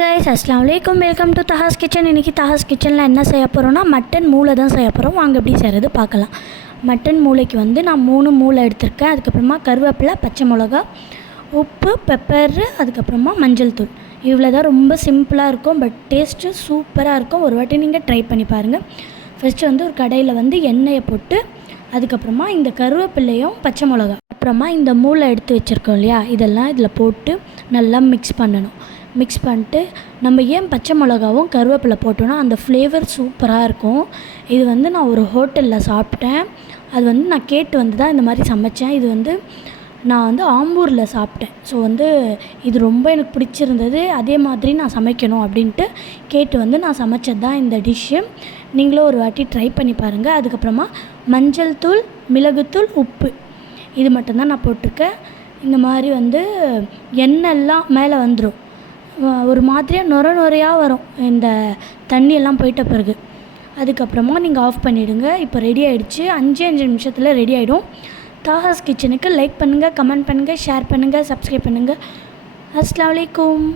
Guys அஸ்ஸலாமு அலைக்கும், welcome to தஹாஸ் kitchen. இன்றைக்கி தஹாஸ் கிச்சனில் என்ன செய்ய போகிறோன்னா மட்டன் மூளை தான் செய்ய போகிறோம். வாங்க எப்படி செய்கிறது பார்க்கலாம். மட்டன் மூளைக்கு நான் 3 மூளை எடுத்திருக்கேன். அதுக்கப்புறமா கருவேப்பிலை, பச்சை மிளகா, உப்பு, பெப்பரு, அதுக்கப்புறமா மஞ்சள் தூள். இவ்வளோ தான். ரொம்ப சிம்பிளாக இருக்கும், பட் டேஸ்ட்டு சூப்பராக இருக்கும். ஒரு வாட்டி நீங்கள் ட்ரை பண்ணி பாருங்கள். ஃபஸ்ட்டு ஒரு கடையில் எண்ணெயை போட்டு அதுக்கப்புறமா இந்த கருவேப்பிலையும் பச்சை மிளகா, அப்புறமா இந்த மூளை எடுத்து வச்சுருக்கோம் இல்லையா, இதெல்லாம் இதில் போட்டு நல்லா மிக்ஸ் பண்ணணும். மிக்ஸ் பண்ணிட்டு நம்ம ஏன் பச்சை மிளகாவும் கருவேப்பிலை போட்டோன்னா அந்த ஃப்ளேவர் சூப்பராக இருக்கும். இது நான் ஒரு ஹோட்டலில் சாப்பிட்டேன். அது நான் கேட்டு தான் இந்த மாதிரி சமைச்சேன். இது நான் ஆம்பூரில் சாப்பிட்டேன். ஸோ இது ரொம்ப எனக்கு பிடிச்சிருந்தது. அதே மாதிரி நான் சமைக்கணும் அப்படின்ட்டு கேட்டு நான் சமைச்சது தான் இந்த டிஷ்ஷு. நீங்களும் ஒரு வாட்டி ட்ரை பண்ணி பாருங்கள். அதுக்கப்புறமா மஞ்சள் தூள், மிளகுத்தூள், உப்பு, இது மட்டும்தான் நான் போட்டிருக்கேன். இந்த மாதிரி எண்ணெய்லாம் மேலே வந்துடும். ஒரு மாதிரியாக நுரையாக வரும் இந்த தண்ணியெல்லாம் போயிட்ட பிறகு. அதுக்கப்புறமா நீங்கள் ஆஃப் பண்ணிவிடுங்க. இப்போ ரெடி ஆகிடுச்சு. 5 நிமிஷத்தில் ரெடி ஆகிடும். தாஹாஸ் கிச்சனுக்கு லைக் பண்ணுங்கள், கமெண்ட் பண்ணுங்கள், ஷேர் பண்ணுங்கள், சப்ஸ்கிரைப் பண்ணுங்கள். அஸ்ஸலாமு அலைக்கும்.